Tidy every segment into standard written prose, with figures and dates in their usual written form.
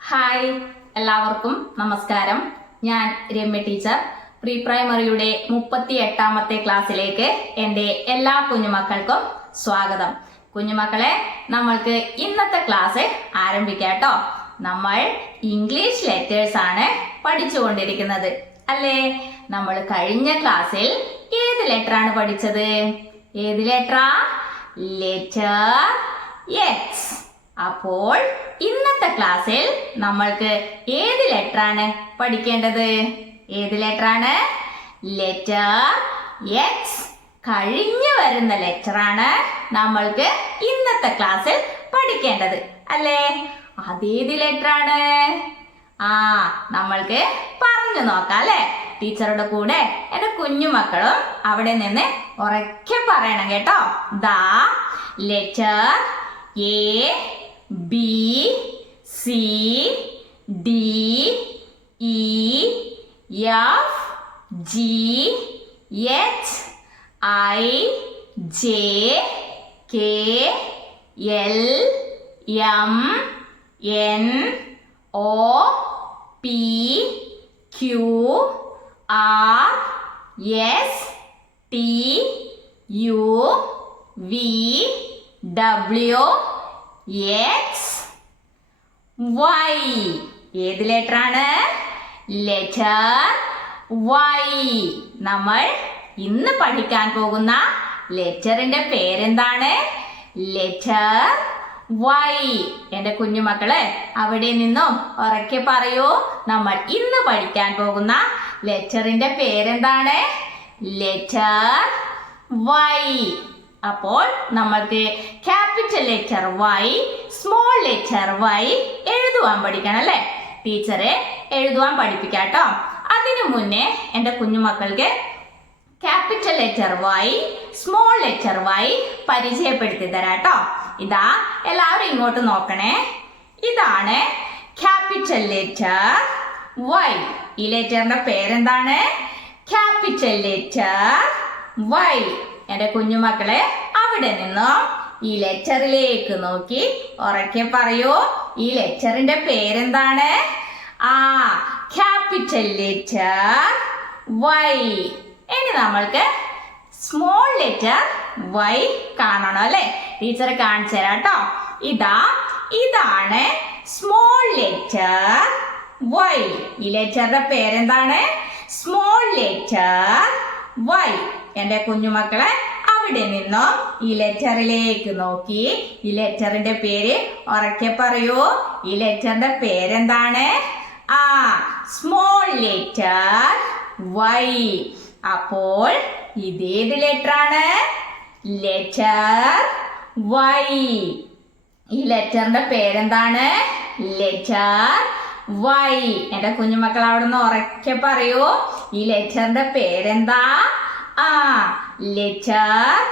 Hi, എല്ലാവർക്കും നമസ്കാരം. ഞാൻ രമ്യ ടീച്ചർ. പ്രീ പ്രൈമറിയുടെ 38ാമത്തെ ക്ലാസ്സിലേക്ക് എൻ്റെ എല്ലാ കുഞ്ഞുമക്കൾക്കും സ്വാഗതം. കുഞ്ഞുമക്കളെ, നമ്മൾക്ക് ഇന്നത്തെ ക്ലാസ് ആരംഭിക്കാട്ടോ. നമ്മൾ ഇംഗ്ലീഷ് ലെറ്റേഴ്സ് ആണ് പഠിച്ചുകൊണ്ടിരിക്കുന്നത് അല്ലേ? നമ്മൾ കഴിഞ്ഞ ക്ലാസ്സിൽ ഏത് ലെറ്റർ ആണ് പഠിച്ചത്? ഏത് ലെറ്ററാ? Letter X. അപ്പോൾ ഇന്നത്തെ ക്ലാസ്സിൽ നമ്മൾക്ക് ഏത് ലെറ്റർ ആണ് പഠിക്കേണ്ടത്? ഏത് ലെറ്റർ ആണ്? Letter X. കഴിഞ്ഞു വരുന്ന ലെറ്റർ ആണ് നമ്മൾക്ക് ഇന്നത്തെ ക്ലാസ്സിൽ പഠിക്കേണ്ടത് അല്ലേ? അതേത് ലെറ്റർ ആണ്? നമ്മൾക്ക് പറഞ്ഞു നോക്കാം അല്ലേ? ടീച്ചറുടെ കൂടെ എന്റെ കുഞ്ഞുമക്കളും അവിടെ നിന്ന് ഉറക്കെ പറയണം കേട്ടോ. ദാ letter A, B, C, D, E, F, G, H, I, J, K, L, M, N, O, P, Q, R, S, T, U, V, W, X, Y. ഏത് ലെറ്റർ ആണ്? Letter Y. നമ്മൾ ഇന്ന് പഠിക്കാൻ പോകുന്ന ലെറ്ററിന്റെ പേരെന്താണ്? Letter Y. എന്റെ കുഞ്ഞുമക്കളെ അവിടെ നിന്നും ഉറക്കെ പറയൂ. നമ്മൾ ഇന്ന് പഠിക്കാൻ പോകുന്ന ലെറ്ററിന്റെ പേരെന്താണ്? Letter Y. അപ്പോൾ നമ്മൾക്ക് capital letter Y, small letter Y എഴുതുവാൻ പഠിക്കണം അല്ലേ? ടീച്ചറെ എഴുതുവാൻ പഠിപ്പിക്കാട്ടോ. അതിനു മുന്നേ എൻ്റെ കുഞ്ഞുമക്കൾക്ക് capital letter Y, small letter Y പരിചയപ്പെടുത്തി തരാട്ടോ. ഇതാ, എല്ലാവരും ഇങ്ങോട്ട് നോക്കണേ. ഇതാണ് ക്യാപിറ്റൽ ലെറ്റർ വൈ. ഈ ലെറ്ററിന്റെ പേരെന്താണ്? Capital letter Y. എന്റെ കുഞ്ഞുമക്കളെ അവിടെ നിന്നും ഈ ലെറ്ററിലേക്ക് നോക്കി ഉറക്കെ പറയൂ. ഈ ലെറ്ററിന്റെ പേരെന്താണ്? Capital letter Y. ഇനി നമ്മൾക്ക് സ്മോൾ ലെറ്റർ വൈ കാണണം അല്ലെ? ടീച്ചർ കാണിച്ചു തരാം കേട്ടോ. ഇതാണ് സ്മോൾ ലെറ്റർ വൈ. ഈ ലെറ്ററിന്റെ പേരെന്താണ്? Small letter Y. എന്റെ കുഞ്ഞുമക്കളെ അവിടെ നിന്നും ഈ ലെറ്ററിലേക്ക് നോക്കി ഈ ലെറ്ററിന്റെ പേര് ഉറക്കെ പറയൂ. ഈ ലെറ്ററിന്റെ പേരെന്താണ്? Small letter Y. അപ്പോൾ ഇതേത് ലെറ്റർ ആണ്? Letter Y. ഈ ലെറ്ററിന്റെ പേരെന്താണ്? Letter Y. എന്റെ കുഞ്ഞുമക്കൾ അവിടെ നിന്ന് ഉറക്കെ പറയൂ. ഈ ലെറ്ററിന്റെ പേരെന്താ? Letter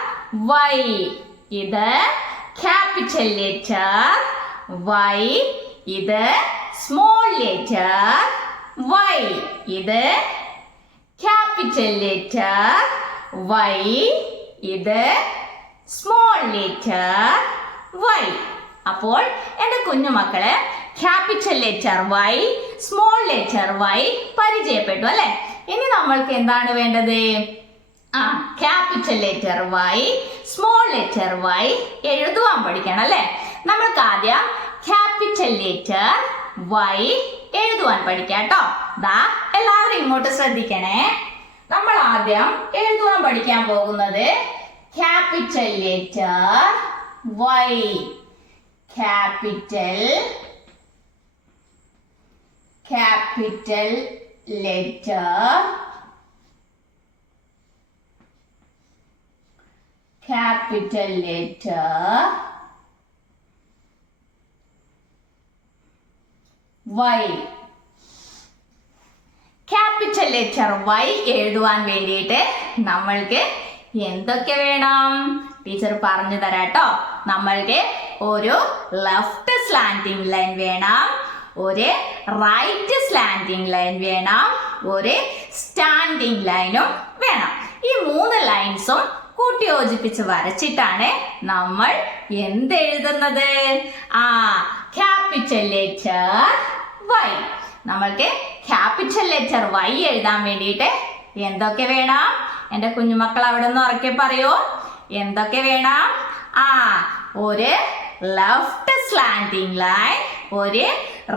Y. ഇത് ക്യാപിറ്റൽ ലെറ്റർ വൈ. ഇത് സ്മോൾ ലെറ്റർ വൈ. ഇത് ക്യാപിറ്റൽ ലെറ്റർ വൈ. ഇത് സ്മോൾ ലെറ്റർ വൈ. അപ്പോൾ എൻ്റെ കുഞ്ഞുമക്കളെ capital letter Y, small letter Y പരിചയപ്പെട്ടു അല്ലെ? ഇനി നമ്മൾക്ക് എന്താണ് വേണ്ടത്? Capital letter Y, small letter Y എഴുതുവാൻ പഠിക്കണം അല്ലെ? നമ്മൾക്ക് ആദ്യം ക്യാപിറ്റൽ ലെറ്റർ വൈ എഴുതുവാൻ പഠിക്കാം കേട്ടോ. എല്ലാവരും ഇങ്ങോട്ട് ശ്രദ്ധിക്കണേ. നമ്മൾ ആദ്യം എഴുതുവാൻ പഠിക്കാൻ പോകുന്നത് capital letter Y. Capital letter Y. Capital letter Y എഴുതുവാൻ വേണ്ടിയിട്ട് നമ്മൾക്ക് എന്തൊക്കെ വേണം? ടീച്ചർ പറഞ്ഞു തരാട്ടോ. നമ്മൾക്ക് ഒരു ലെഫ്റ്റ് സ്ലാന്റിംഗ് ലൈൻ വേണം, ഒരു റൈറ്റ് സ്ലാന്റിംഗ് ലൈൻ വേണം, ഒരു സ്റ്റാൻഡിംഗ് ലൈനും വേണം. ഈ 3 ലൈൻസും കൂട്ടിയോജിപ്പിച്ച് വരച്ചിട്ടാണ് നമ്മൾ എന്തെഴുതുന്നത്? Capital letter Y. നമ്മൾക്ക് ക്യാപിറ്റൽ ലെറ്റർ വൈ എഴുതാൻ വേണ്ടിയിട്ട് എന്തൊക്കെ വേണം? എൻ്റെ കുഞ്ഞുമക്കൾ അവിടെ നിന്ന് ഉറക്കെ പറയൂ. എന്തൊക്കെ വേണം? ഒരു ലെഫ്റ്റ് സ്ലാൻഡിങ് ലൈൻ, ഒരു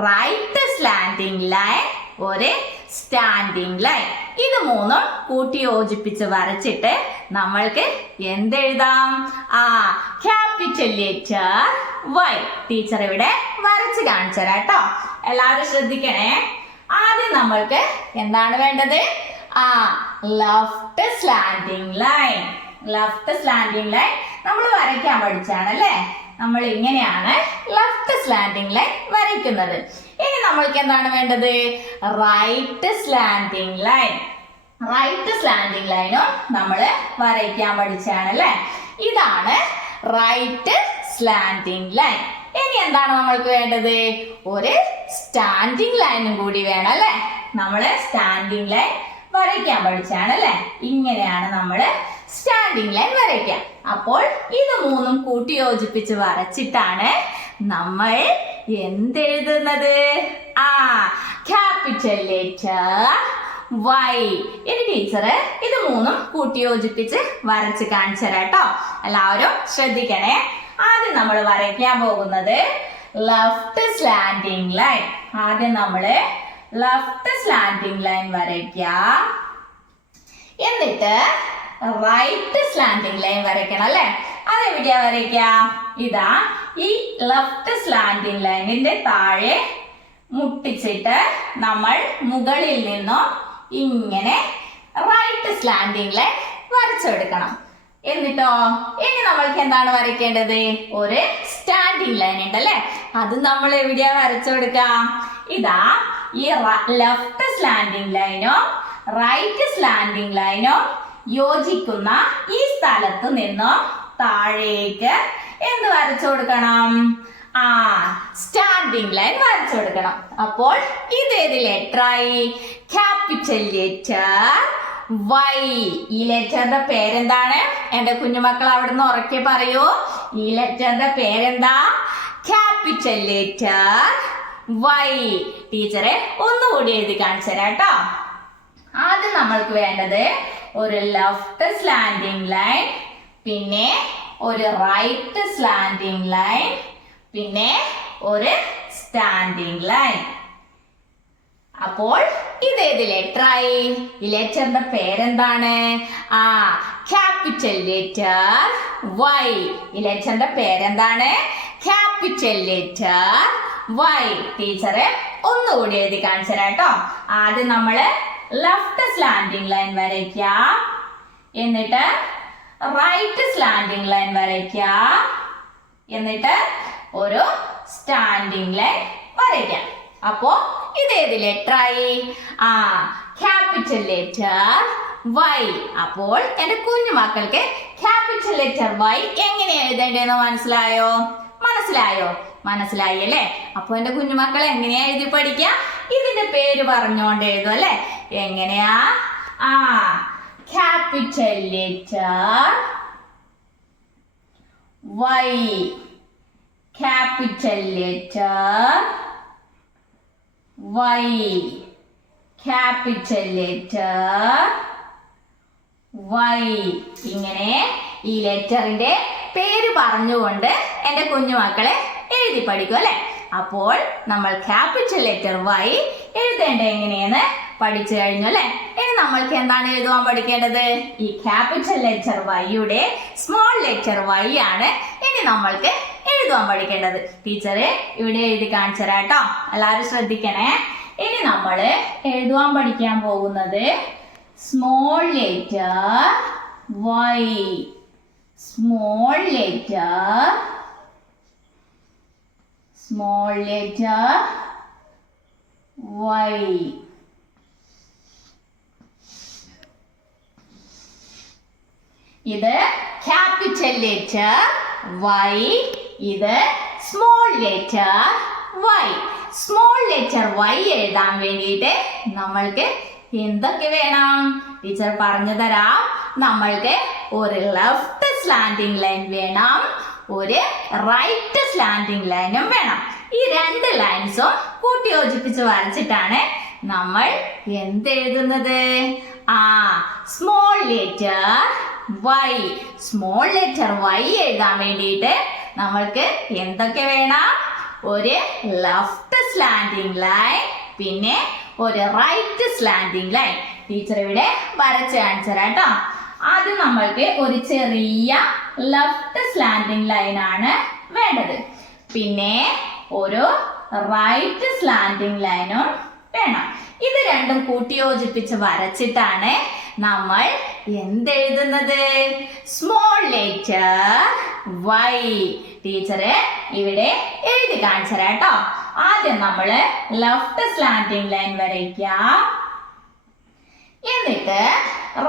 റൈറ്റ് സ്ലാൻഡിങ് ലൈൻ, ഒരു സ്റ്റാൻഡിങ് ലൈൻ. ഇത് മൂന്നും കൂട്ടി യോജിപ്പിച്ച് വരച്ചിട്ട് നമ്മൾക്ക് എന്തെഴുതാം? Capital letter Y. ടീച്ചർ ഇവിടെ വരച്ച് കാണിച്ചു തരാം കേട്ടോ. എല്ലാവരും ശ്രദ്ധിക്കണേ. ആദ്യം നമ്മൾക്ക് എന്താണ് വേണ്ടത്? Left slanting line. Left slanting line നമ്മൾ വരയ്ക്കാൻ പഠിച്ചാണ് അല്ലേ? നമ്മൾ ഇങ്ങനെയാണ് ലെഫ്റ്റ് സ്ലാൻഡിങ് ലൈൻ വരയ്ക്കുന്നത്. ഇനി നമ്മൾക്ക് എന്താണ് വേണ്ടത്? Right slanting line. Right slanting ലൈനും നമ്മൾ വരയ്ക്കാൻ പഠിച്ചാണ് അല്ലേ? ഇതാണ് റൈറ്റ് സ്ലാൻഡിങ് ലൈൻ. ഇനി എന്താണ് നമ്മൾക്ക് വേണ്ടത്? ഒരു സ്റ്റാൻഡിങ് ലൈനും കൂടി വേണം അല്ലേ? നമ്മള് സ്റ്റാൻഡിങ് ലൈൻ വരയ്ക്കാൻ പഠിച്ചാണ് അല്ലേ? ഇങ്ങനെയാണ് നമ്മള് സ്റ്റാൻഡിങ് ലൈൻ വരയ്ക്കുക. അപ്പോൾ ഇത് മൂന്നും കൂട്ടി യോജിപ്പിച്ച് വരച്ചിട്ടാണ് നമ്മൾ എന്തെഴുതുന്നത്? Capital letter Y. ഇനി ടീച്ചർ ഇത് മൂന്നും കൂട്ടി യോജിപ്പിച്ച് വരച്ച് കാണിച്ചു തരാം കേട്ടോ. എല്ലാവരും ശ്രദ്ധിക്കണേ. ആദ്യം നമ്മൾ വരയ്ക്കാൻ പോകുന്നത് ലെഫ്റ്റ് സ്ലാൻഡിങ് ലൈൻ. ആദ്യം നമ്മള് ലെഫ്റ്റ് സ്ലാൻഡിങ് ലൈൻ വരയ്ക്കുക. എന്നിട്ട് റൈറ്റ് സ്ലാൻഡിങ് ലൈൻ വരയ്ക്കണം അല്ലെ? അതെവിടെയാ വരയ്ക്കുക? ഇതാ ഈ ലെഫ്റ്റ് സ്ലാൻഡിങ് ലൈനിന്റെ താഴെ മുട്ടിച്ചിട്ട് നമ്മൾ മുകളിൽ നിന്നും ഇങ്ങനെ റൈറ്റ് സ്ലാൻഡിങ് ലൈൻ വരച്ചെടുക്കണം. എന്നിട്ടോ ഇനി നമ്മൾക്ക് എന്താണ് വരയ്ക്കേണ്ടത്? ഒരു സ്റ്റാൻഡിങ് ലൈൻ ഉണ്ട് അല്ലെ? അത് നമ്മൾ എവിടെയാ വരച്ചു കൊടുക്കുക? ഇതാ ഈ ലെഫ്റ്റ് സ്ലാൻഡിങ് ലൈനോ റൈറ്റ് സ്ലാൻഡിങ് ലൈനോ യോജിക്കുന്ന ഈ സ്ഥലത്ത് നിന്നും താഴേക്ക് എന്ത് വരച്ചു കൊടുക്കണം? സ്റ്റാൻഡിങ് ലൈൻ വരച്ചു കൊടുക്കണം. അപ്പോൾ ഇതേത് ലെറ്ററായി? Capital letter Y. ഈ ലെറ്ററിന്റെ പേരെന്താണ്? എന്റെ കുഞ്ഞുമക്കൾ അവിടുന്ന് ഉറക്കെ പറയൂ. ഈ ലെറ്ററിന്റെ പേരെന്താ? Capital letter Y. ടീച്ചറെ ഒന്നുകൂടി എഴുതി കാണിച്ചു തരാം കേട്ടോ. ആദ്യം നമ്മൾക്ക് വേണ്ടത് ഒരു ലെഫ്റ്റ് സ്ലാൻഡിങ് ലൈൻ, പിന്നെ ഒരു റൈറ്റ് സ്ലാൻഡിങ് ലൈൻ, പിന്നെ ഒരു സ്റ്റാൻഡിങ് ലൈൻ. അപ്പോൾ ഇതേത് ലെറ്ററായി? ഈ ലെറ്ററിന്റെ പേരെന്താണ്? Capital letter Y. ഈ ലെറ്ററിന്റെ പേരെന്താണ്? Capital letter Y. ടീച്ചറെ ഒന്നുകൂടി എഴുതി കാണിച്ചു തരാം കേട്ടോ. ആദ്യം നമ്മള് ലെഫ്റ്റ് സ്ലാൻഡിങ് ലൈൻ വരയ്ക്കുക, എന്നിട്ട് റൈറ്റ് സ്ലാൻഡിങ് ലൈൻ വരയ്ക്കുക, എന്നിട്ട് ഒരു സ്റ്റാൻഡിങ് ലൈൻ വരയ്ക്കാം. അപ്പോ ഇതേത് ലെറ്ററായി? Capital letter Y. അപ്പോൾ എന്റെ കുഞ്ഞു മക്കൾക്ക് ക്യാപിറ്റൽ ലെറ്റർ വൈ എങ്ങനെ എഴുതേണ്ടതെന്ന് മനസ്സിലായോ? മനസ്സിലായി അല്ലേ? അപ്പൊ എന്റെ കുഞ്ഞുമക്കൾ എങ്ങനെയാ എഴുതി പഠിക്കുക? ഇതിന്റെ പേര് പറഞ്ഞോണ്ട് എഴുതും അല്ലെ? എങ്ങനെയാ? Capital letter Y. Capital letter Y. Capital letter Y. ഇങ്ങനെ ഈ ലെറ്ററിന്റെ പേര് പറഞ്ഞുകൊണ്ട് എന്റെ കുഞ്ഞുമക്കളെ എഴുതി പഠിക്കും അല്ലെ? അപ്പോൾ നമ്മൾ ക്യാപിറ്റൽ ലെറ്റർ വൈ എഴുതേണ്ടത് എങ്ങനെയെന്ന് പഠിച്ചു കഴിഞ്ഞു അല്ലെ? ഇനി നമ്മൾക്ക് എന്താണ് എഴുതുവാൻ പഠിക്കേണ്ടത്? ഈ ക്യാപിറ്റൽ ലെറ്റർ വൈയുടെ സ്മോൾ ലെറ്റർ വൈ ആണ് ഇനി നമ്മൾക്ക് എഴുതുവാൻ പഠിക്കേണ്ടത്. ടീച്ചറ് ഇവിടെ എഴുതി കാണിച്ചു തരാം കേട്ടോ. എല്ലാവരും ശ്രദ്ധിക്കണേ. ഇനി നമ്മൾ എഴുതുവാൻ പഠിക്കാൻ പോകുന്നത് small letter Y. Small letter Y. ഇത് ക്യാപിറ്റൽ ലെറ്റർ വൈ, ഇത് small letter Y. Small letter Y എഴുതാൻ വേണ്ടിയിട്ട് നമ്മൾക്ക് എന്തൊക്കെ വേണം? ടീച്ചർ പറഞ്ഞു തരാം. നമ്മൾക്ക് ഒരു ലെഫ്റ്റ് സ്ലാൻഡിങ് ലൈൻ വേണം, ഒരു റൈറ്റ് സ്ലാൻഡിങ് ലൈനും വേണം. ഈ രണ്ട് ലൈൻസും കൂട്ടി യോജിപ്പിച്ച് വരച്ചിട്ടാണ് നമ്മൾ എന്തെഴുതുന്നത്? Small letter Y. Small letter Y എഴുതാൻ വേണ്ടിയിട്ട് നമ്മൾക്ക് എന്തൊക്കെ വേണം? ഒരു ലെഫ്റ്റ് സ്ലാൻഡിംഗ് ലൈൻ, പിന്നെ ഒരു റൈറ്റ് സ്ലാൻഡിംഗ് ലൈൻ. ടീച്ചർ ഇവിടെ വരച്ച് കാണിച്ചു തരാം കേട്ടോ. ആദ്യം നമ്മൾക്ക് ഒരു ചെറിയ ലെഫ്റ്റ് സ്ലാൻഡിംഗ് ലൈൻ ആണ് വേണ്ടത്. പിന്നെ ഒരു റൈറ്റ് സ്ലാൻഡിംഗ് ലൈനും വേണം. ഇത് രണ്ടും കൂട്ടി യോജിപ്പിച്ച് വരച്ചിട്ടാണ് നമ്മൾ എന്തെഴുതുന്നത്? Small letter Y. ടീച്ചറ് ഇവിടെ എഴുതി കാണിച്ചു തരാം കേട്ടോ. ആദ്യം നമ്മള് ലെഫ്റ്റ് സ്ലാൻഡിംഗ് ലൈൻ വരയ്ക്കാം. എന്നിട്ട്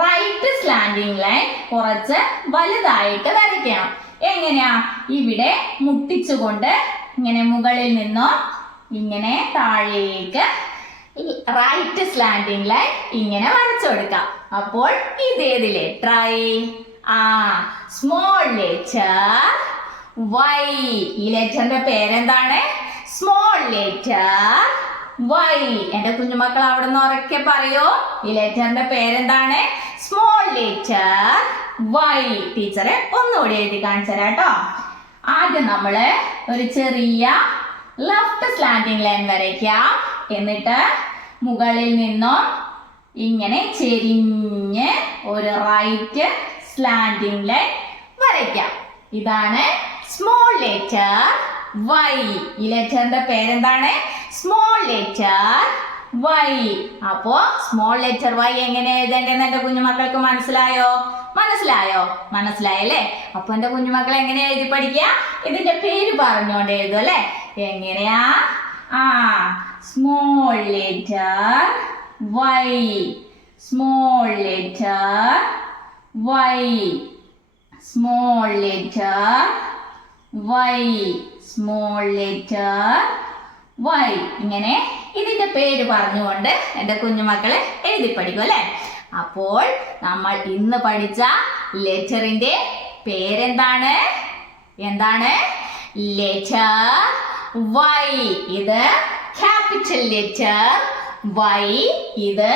റൈറ്റ് സ്ലാൻഡിംഗ് ലൈൻ കുറച്ച് വലുതായിട്ട് വരയ്ക്കണം. എങ്ങനെയാ? ഇവിടെ മുട്ടിച്ചുകൊണ്ട് ഇങ്ങനെ മുകളിൽ നിന്നും ഇങ്ങനെ താഴേക്ക് റൈറ്റ് സ്ലാൻഡിംഗ് ലൈൻ ഇങ്ങനെ വരച്ചു കൊടുക്കാം. അപ്പോൾ ഇതേത് ലെറ്ററായി? Small letter Y. ഈ ലെറ്ററിന്റെ പേരെന്താണ്? Small letter Y. എന്റെ കുഞ്ഞുമക്കൾ അവിടെ നിന്ന് ഉറക്കെ പറയോ, ഈ ലെറ്ററിന്റെ പേരെന്താണ്? Small letter Y. ടീച്ചറെ ഒന്നുകൂടി എഴുതി കാണിച്ചു തരാം കേട്ടോ. ആദ്യം നമ്മള് ഒരു ചെറിയ ലെഫ്റ്റ് സ്ലാൻഡിംഗ് ലൈൻ വരയ്ക്കാം. എന്നിട്ട് മുകളിൽ നിന്നും ഇങ്ങനെ ചെരിഞ്ഞ് ഒരു റൈറ്റ് സ്ലാൻഡിംഗ് ലൈൻ വരയ്ക്കാം. ഇതാണ് സ്മോൾ ലെറ്റർ വൈ. ഈ ലെറ്ററിന്റെ പേരെന്താണ്? Small letter Y. അപ്പോ സ്മോൾ ലെറ്റർ വൈ എങ്ങനെ എഴുതേണ്ടെന്ന് എന്റെ കുഞ്ഞുമക്കൾക്ക് മനസ്സിലായോ? മനസ്സിലായല്ലേ? അപ്പൊ എന്റെ കുഞ്ഞുമക്കൾ എങ്ങനെ എഴുതി പഠിക്കുക? ഇതിന്റെ പേര് പറഞ്ഞുകൊണ്ട് എഴുതും അല്ലെ? എങ്ങനെയാ? Small letter Y. Small letter Y. Small letter Y. Small letter Y. ഇങ്ങനെ ഇതിന്റെ പേര് പറഞ്ഞുകൊണ്ട് എന്റെ കുഞ്ഞുമക്കള് എഴുതി പഠിക്കും അല്ലെ? അപ്പോൾ നമ്മൾ ഇന്ന് പഠിച്ച ലെറ്ററിന്റെ പേരെന്താണ്? Letter Y. ഇത് ക്യാപിറ്റൽ ലെറ്റർ വൈ. ഇത്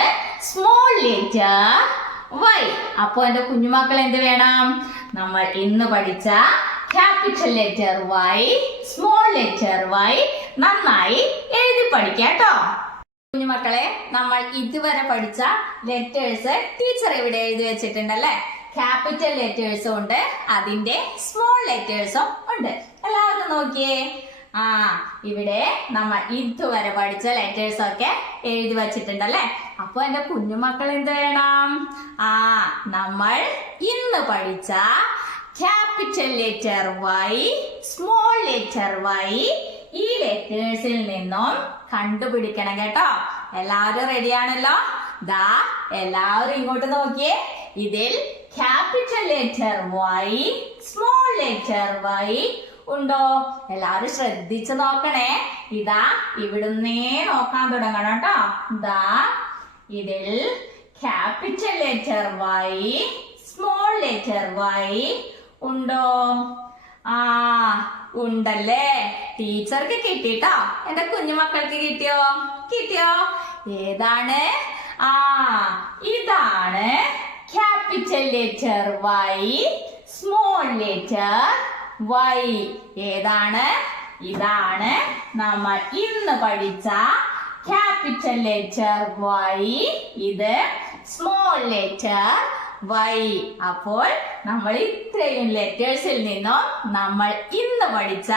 സ്മോൾ ലെറ്റർ വൈ. അപ്പോൾ എന്റെ കുഞ്ഞുമക്കൾ എന്ത് വേണം? നമ്മൾ ഇന്ന് പഠിച്ച capital letter Y, small letter Y നന്നായി എഴുതി പഠിക്കാട്ടോ. കുഞ്ഞുമക്കളെ, നമ്മൾ ഇതുവരെ പഠിച്ച ലെറ്റേഴ്സ് ടീച്ചർ ഇവിടെ എഴുതി വെച്ചിട്ടുണ്ടല്ലേ? ക്യാപിറ്റൽ ലെറ്റേഴ്സും ഉണ്ട്, അതിന്റെ സ്മോൾ ലെറ്റേഴ്സും ഉണ്ട്. എല്ലാവരും നോക്കിയേ. ഇവിടെ നമ്മൾ ഇതുവരെ പഠിച്ച ലെറ്റേഴ്സ് ഒക്കെ എഴുതി വച്ചിട്ടുണ്ടല്ലേ? അപ്പൊ എന്റെ കുഞ്ഞുമക്കൾ എന്ത് വേണം? നമ്മൾ ഇന്ന് പഠിച്ച capital letter Y, small letter Y ഈ ലെറ്റേഴ്സിൽ നിന്നും കണ്ടുപിടിക്കണം കേട്ടോ. എല്ലാവരും റെഡിയാണല്ലോ? എല്ലാവരും ഇങ്ങോട്ട് നോക്കിയേ. ഇതിൽ capital letter Y, small letter Y ഉണ്ടോ? എല്ലാവരും ശ്രദ്ധിച്ച് നോക്കണേ. ഇവിടുന്നേ നോക്കാൻ തുടങ്ങണം കേട്ടോ. ഇതിൽ capital letter Y, small letter Y ഉണ്ടോ? ഉണ്ടല്ലേ? ടീച്ചർക്ക് കിട്ടിട്ടോ. എന്റെ കുഞ്ഞുമക്കൾക്ക് കിട്ടിയോ? ഏതാണ്? ഇതാണ് capital letter Y, small letter Y. ഏതാണ്? ഇതാണ് നമ്മൾ ഇന്ന് പഠിച്ച ക്യാപിറ്റൽ ലെറ്റർ വൈ. ഇത് സ്മോൾ ലെറ്റർ വൈ. അപ്പോൾ നമ്മൾ ഇത്രയും ലെറ്റേഴ്സിൽ നിന്നും നമ്മൾ ഇന്ന് പഠിച്ച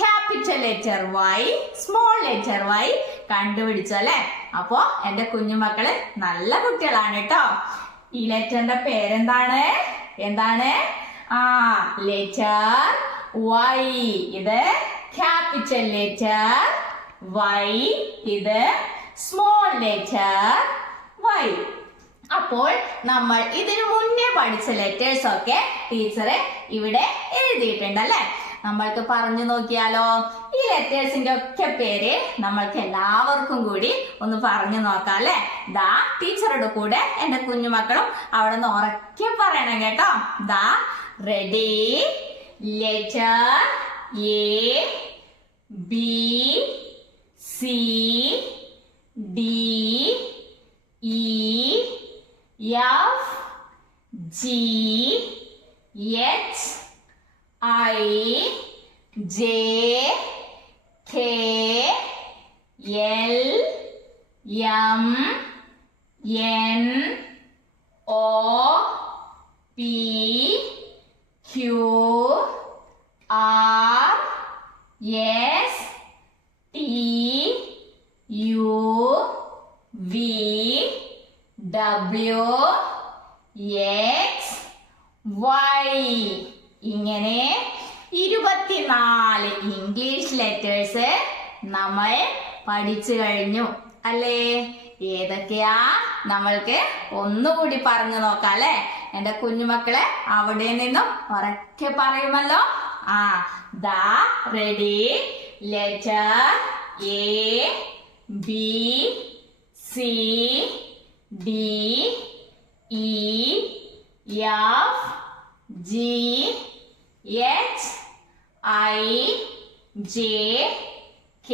capital letter Y, small letter Y കണ്ടുപിടിച്ചു അല്ലെ? അപ്പോ എന്റെ കുഞ്ഞുമക്കള് നല്ല കുട്ടികളാണ് കേട്ടോ. ഈ ലെറ്ററിന്റെ പേരെന്താണ്? Letter Y. ഇത് ക്യാപിറ്റൽ ലെറ്റർ വൈ. ഇത് സ്മോൾ ലെറ്റർ വൈ. അപ്പോൾ നമ്മൾ ഇതിനു മുന്നേ പഠിച്ച ലെറ്റേഴ്സ് ഒക്കെ ടീച്ചർ ഇവിടെ എഴുതിയിട്ടുണ്ടല്ലേ? നമ്മൾക്ക് പറഞ്ഞു നോക്കിയാലോ? ഈ ലെറ്റേഴ്സിന്റെ ഒക്കെ പേര് നമ്മൾക്ക് എല്ലാവർക്കും കൂടി ഒന്ന് പറഞ്ഞു നോക്കാം അല്ലെ? ടീച്ചറുടെ കൂടെ എന്റെ കുഞ്ഞുമക്കളും അവിടെ നിന്ന് ഉറക്കെ പറയണം കേട്ടോ. Ready? Letter A, B, C, D, E, F, G, H, I, J, K, L, M, N, O, P, Q, R, S, T, U, V, W, X, Y. ഇങ്ങനെ 24 ഇംഗ്ലീഷ് ലെറ്റേഴ്സ് നമ്മൾ പഠിച്ചു കഴിഞ്ഞു അല്ലേ? ഏതൊക്കെയാ നമ്മൾക്ക് ഒന്നുകൂടി പറഞ്ഞു നോക്കാം അല്ലെ? എന്റെ കുഞ്ഞുമക്കളെ അവിടെ നിന്നും ഉറക്കെ പറയുമല്ലോ. ദാ ready. Letter A, B, C, D, E, F, G, H, I, J, K,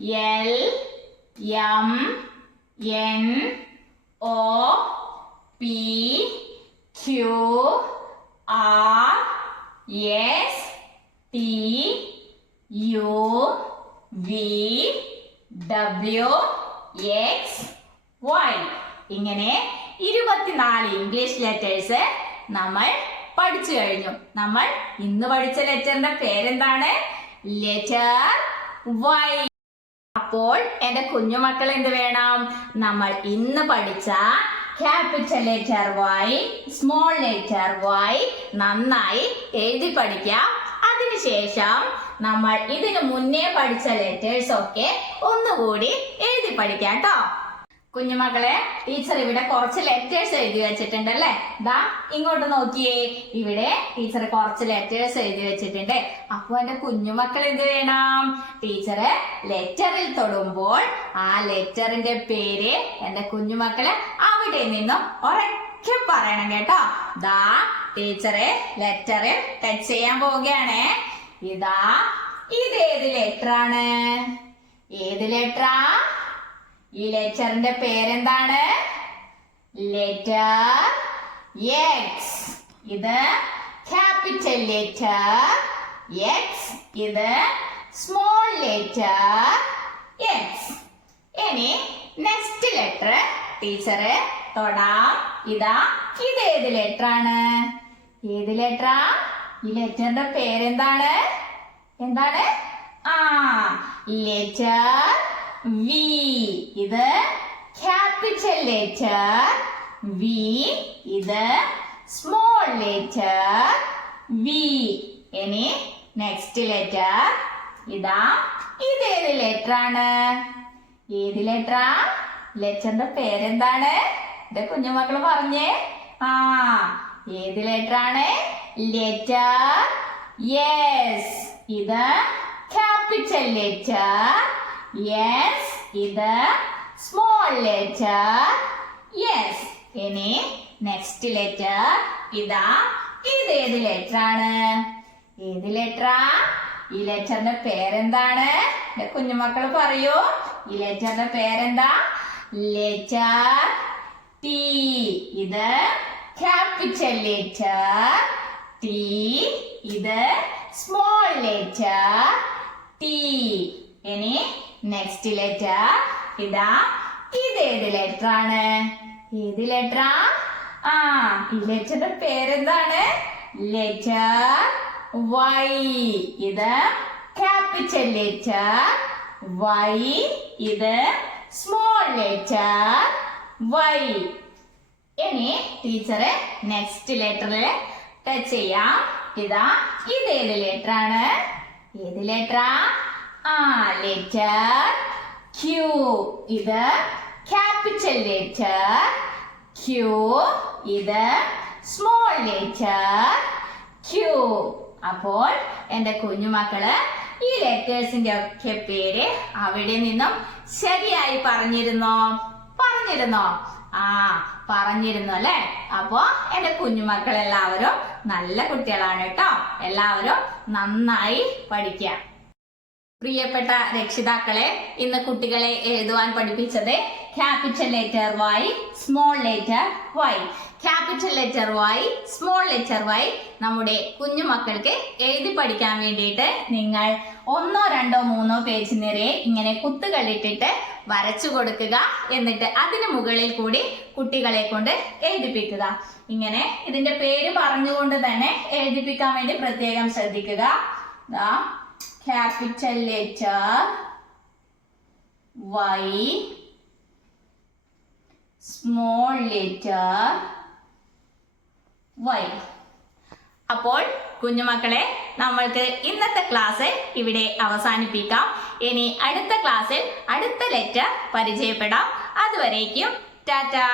L, M, N, O, P, Q, R, S, T, U, V, W, X, Y. ഇങ്ങനെ 24 ഇംഗ്ലീഷ് ലെറ്റേഴ്സ് നമ്മൾ പഠിച്ചു കഴിഞ്ഞു. നമ്മൾ ഇന്ന് പഠിച്ച ലെറ്ററിന്റെ പേരെന്താണ്? Letter Y. അപ്പോൾ എന്റെ കുഞ്ഞുമക്കൾ എന്ത് വേണം? നമ്മൾ ഇന്ന് പഠിച്ച capital letter Y, small letter Y നന്നായി എഴുതി പഠിക്കാം. അതിനുശേഷം നമ്മൾ ഇതിനു മുന്നേ പഠിച്ച ലെറ്റേഴ്സ് ഒക്കെ ഒന്നുകൂടി എഴുതി പഠിക്കാം കേട്ടോ. കുഞ്ഞുമക്കളെ, ടീച്ചർ ഇവിടെ കുറച്ച് ലെറ്റേഴ്സ് എഴുതി വെച്ചിട്ടുണ്ടല്ലേ? ദാ ഇങ്ങോട്ട് നോക്കിയേ. ഇവിടെ ടീച്ചർ കുറച്ച് ലെറ്റേഴ്സ് എഴുതി വെച്ചിട്ടുണ്ട്. അപ്പൊ എന്റെ കുഞ്ഞുമക്കൾ എന്ത് വേണം? ടീച്ചറ് ലെറ്ററിൽ തൊടുമ്പോൾ ആ ലെറ്ററിന്റെ പേര് എന്റെ കുഞ്ഞുമക്കള് അവിടെ നിന്നും ഉറക്കെ പറയണം കേട്ടോ. ദാ ടീച്ചറെ ലെറ്ററിൽ ടച്ച് ചെയ്യാൻ പോവുകയാണേ. ഇതാ ഇതേത് ലെറ്റർ ആണ്? ഏത് ലെറ്ററാ? ഈ ലെറ്ററിന്റെ പേരെന്താണ്? Letter X. ഇത് ക്യാപിറ്റൽ ലെറ്റർ എക്സ്. ഇത് സ്മോൾ ലെറ്റർ എക്സ്. ഇനി നെക്സ്റ്റ് ലെറ്റർ ടീച്ചറ് തൊടാം. ഇതാ ഇതേത് ലെറ്റർ ആണ്? ഏത് ലെറ്ററാ? ഈ ലെറ്ററിന്റെ പേരെന്താണ്? എന്താണ്? Letter V. ഇത് ക്യാപിറ്റൽ ലെറ്റർ വി. ഇത് സ്മോൾ ലെറ്റർ വി. ഇനി നെക്സ്റ്റ് ലെറ്റർ ഇതാ ഇതേത് ലെറ്റർ ആണ്? ഏത് ലെറ്ററാ? ലെറ്ററിന്റെ പേരെന്താണ്? ഇത് കുഞ്ഞുമക്കള് പറഞ്ഞേ. ഏത് ലെറ്റർ ആണ്? Letter S. ഇത് ക്യാപിറ്റൽ ലെറ്റർ എസ്. ഇത് സ്മോൾ ലെറ്റർ എസ്. ഇനി നെക്സ്റ്റ് ലെറ്റർ ഇതാ ഇതേത് ലെറ്റർ ആണ്? ഏത് ലെറ്ററാ? ഈ ലെറ്ററിന്റെ പേരെന്താണ്? കുഞ്ഞുമക്കൾ പറയൂ. ഈ ലെറ്ററിന്റെ പേരെന്താ? Letter T. ഇത് ക്യാപിറ്റൽ ലെറ്റർ ടി. ഇത് സ്മോൾ ലെറ്റർ ടി. ഇനി നെക്സ്റ്റ് ലെറ്റർ ഇതാ ഇതേത് ലെറ്റർ ആണ്? ഏത് ലെറ്ററാ? ഈ ലെറ്ററിന്റെ പേരെന്താണ്? Letter Y. ഇത് ക്യാപിറ്റൽ ലെറ്റർ വൈ. ഇത് സ്മോൾ ലെറ്റർ വൈ. ഇനി ടീച്ചറ് നെക്സ്റ്റ് ലെറ്ററിൽ ടച്ച് ചെയ്യാം. ഇതാ ഇതേത് ലെറ്റർ ആണ്? ഏത് ലെറ്ററാ? Letter Q. ഇത് ക്യാപിറ്റൽ ലെറ്റർ ക്യൂ. ഇത് സ്മോൾ ലെറ്റർ ക്യൂ. അപ്പോൾ എന്റെ കുഞ്ഞുമക്കള് ഈ ലെറ്റേഴ്സിന്റെ ഒക്കെ പേര് അവിടെ നിന്നും ശരിയായി പറഞ്ഞിരുന്നോ? പറഞ്ഞിരുന്നു അല്ലെ? അപ്പോ എന്റെ കുഞ്ഞുമക്കൾ എല്ലാവരും നല്ല കുട്ടികളാണ് കേട്ടോ. എല്ലാവരും നന്നായി പഠിക്കാം. പ്രിയപ്പെട്ട രക്ഷിതാക്കളെ, ഇന്ന് കുട്ടികളെ എഴുതുവാൻ പഠിപ്പിച്ചത് capital letter Y, small letter Y. Capital letter Y, small letter Y നമ്മുടെ കുഞ്ഞു മക്കൾക്ക് എഴുതി പഠിക്കാൻ വേണ്ടിയിട്ട് നിങ്ങൾ 1, 2, 3 പേജ് നിറയെ ഇങ്ങനെ കുത്തുകളിട്ടിട്ട് വരച്ചു കൊടുക്കുക. എന്നിട്ട് അതിന് മുകളിൽ കൂടി കുട്ടികളെ കൊണ്ട് എഴുതിപ്പിക്കുക. ഇങ്ങനെ ഇതിന്റെ പേര് പറഞ്ഞുകൊണ്ട് തന്നെ എഴുതിപ്പിക്കാൻ വേണ്ടി പ്രത്യേകം ശ്രദ്ധിക്കുക. Capital letter Y, small letter Y. അപ്പോൾ കുഞ്ഞുമക്കളെ, നമ്മൾക്ക് ഇന്നത്തെ ക്ലാസ് ഇവിടെ അവസാനിപ്പിക്കാം. ഇനി അടുത്ത ക്ലാസ്സിൽ അടുത്ത ലെറ്റർ പരിചയപ്പെടാം. അതുവരേക്കും ടാറ്റാ.